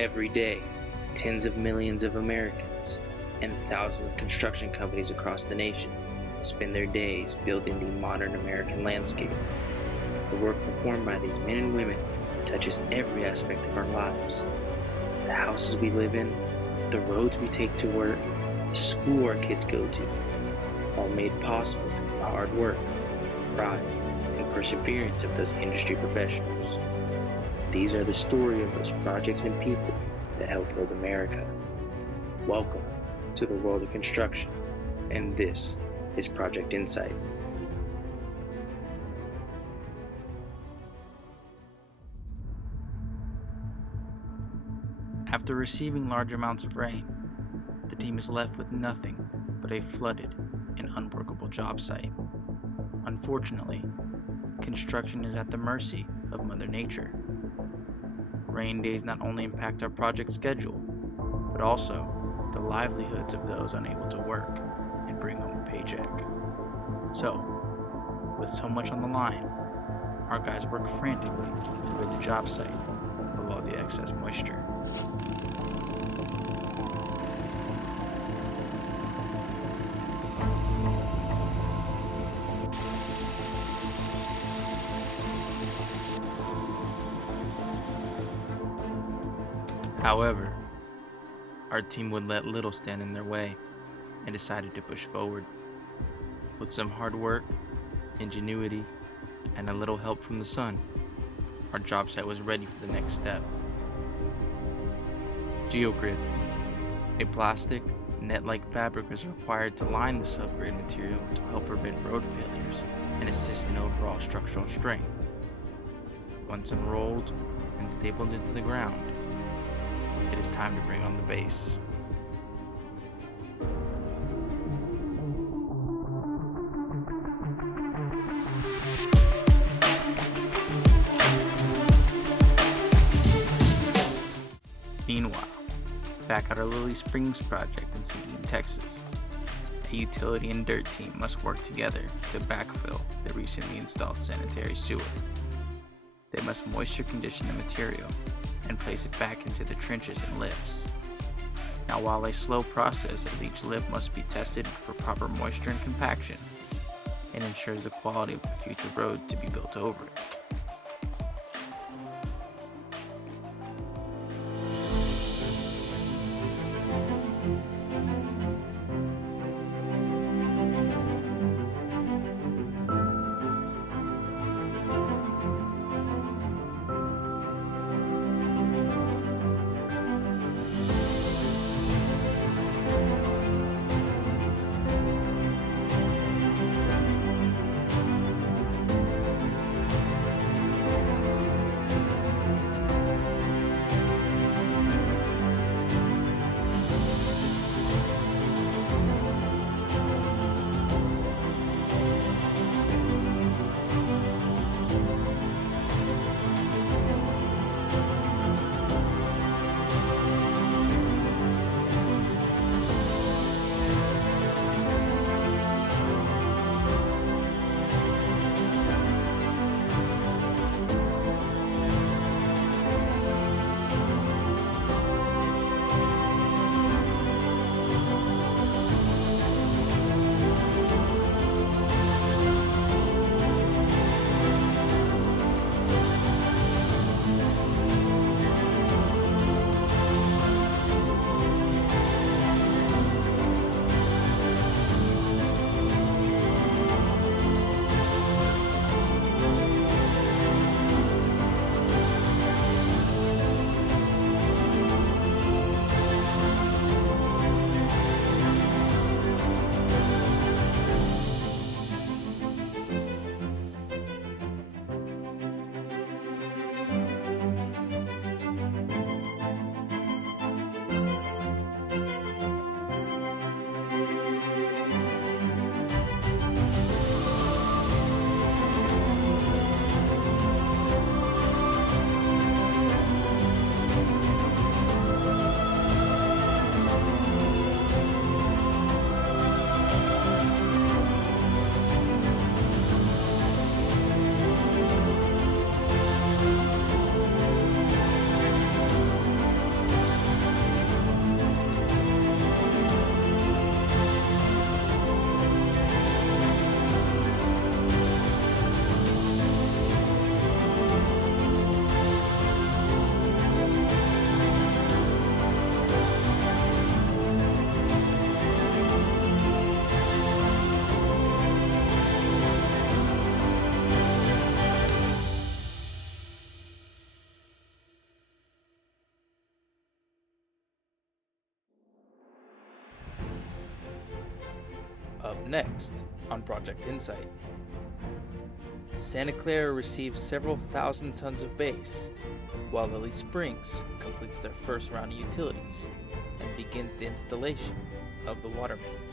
Every day, tens of millions of Americans and thousands of construction companies across the nation spend their days building the modern American landscape. The work performed by these men and women touches every aspect of our lives. The houses we live in, the roads we take to work, the school our kids go to, all made possible through the hard work, pride, and perseverance of those industry professionals. These are the story of those projects and people that help build America. Welcome to the world of construction, and this is Project Insight. After receiving large amounts of rain, the team is left with nothing but a flooded and unworkable job site. Unfortunately, construction is at the mercy of Mother Nature. Rain days not only impact our project schedule, but also the livelihoods of those unable to work and bring home a paycheck. So, with so much on the line, our guys work frantically to rid the job site of all the excess moisture. However, our team would let little stand in their way and decided to push forward. With some hard work, ingenuity, and a little help from the sun, our job site was ready for the next step. Geogrid, a plastic, net-like fabric, was required to line the subgrade material to help prevent road failures and assist in overall structural strength. Once unrolled and stapled into the ground, it is time to bring on the base. Meanwhile, back at our Lily Springs project in Seguin, Texas, a utility and dirt team must work together to backfill the recently installed sanitary sewer. They must moisture condition the material and place it back into the trenches and lifts. Now, while a slow process, as each lift must be tested for proper moisture and compaction, it ensures the quality of the future road to be built over it. Up next on Project Insight, Santa Clara receives several thousand tons of base, while Lily Springs completes their first round of utilities and begins the installation of the water main.